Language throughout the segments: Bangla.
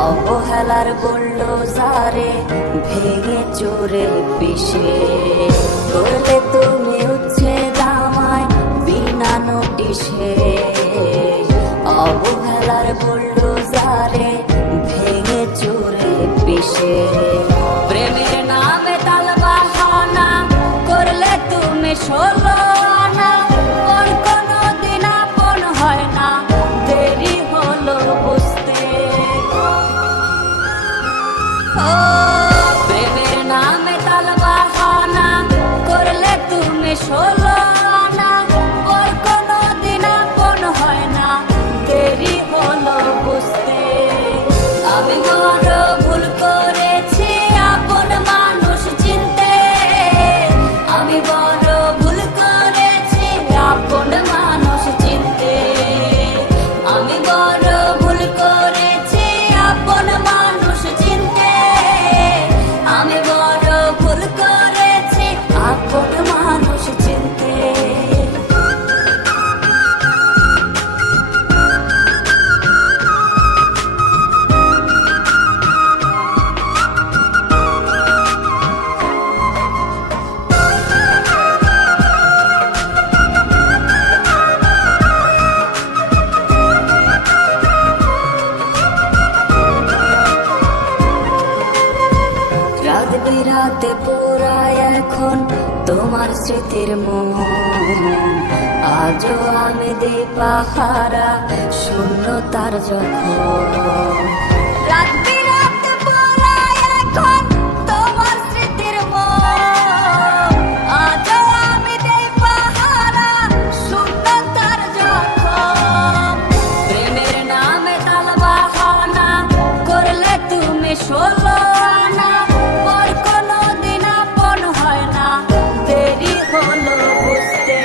অবহেলার বুলডোজারে ভেঙে চুরে পিষে করলে তুমি উচ্ছেদ আমায় বিনা নোটিশে। অবহেলার বুলডোজারে ভেঙে চুরে পিষে প্রেমের নামে তালবাহানা করলে তুমি ষোলো আনা। ওর কোনো দিন আপন হয় না, দেরি হলো বুঝতে। প্রেমের নামে তালবাহানা করলে তুমি ষোলো আনা। ওর কোনো দিন আপন হয় না, দেরি হলো বুঝতে। আমি বড় ভুল করেছি আপন মানুষ চিনতে। আমি বড় ভুল করেছি আপন মানুষ চিনতে। আমি বড় ভুল করেছি আপন মানুষ চিনতে। আমি বড় ভুল করেছি আপন মানুষ চিনতে। রাত বিরাতে পোড়ায় এখন তোমার স্মৃতির মন। আজও আমি দিই পাহারা শূন্যতার যখন। রাত বিরাতে পোড়ায় এখন তোমার স্মৃতির মন। আজও আমি দিই পাহারা শূন্যতার যখন। প্রেমের নামে তালবাহানা করলে তুমি ষোলো আনা। ওর কোনো দিন আপন হয় না, দেরি হলো বুঝতে।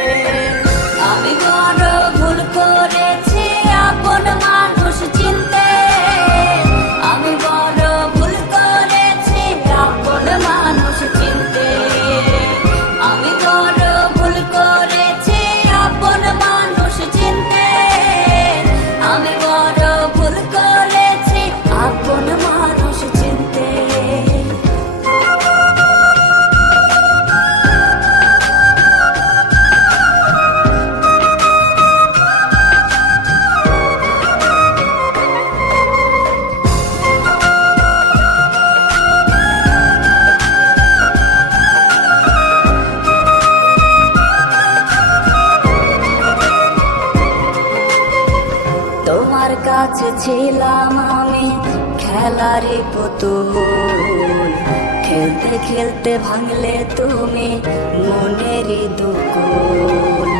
আমি বড় ভুল করেছি আপন মানুষ চিনতে। আমি বড় ভুল করেছি আপন মানুষ চিনতে। আমি বড় ভুল করেছি আপন মানুষ চিনতে। আমি বড় ভুল করেছি আপন মানুষ চিনতে। তোমার কাছে ছিলাম আমি খেলারই পুতুল। খেলতে খেলতে ভাঙলে তুমি মনেরই দুকুল।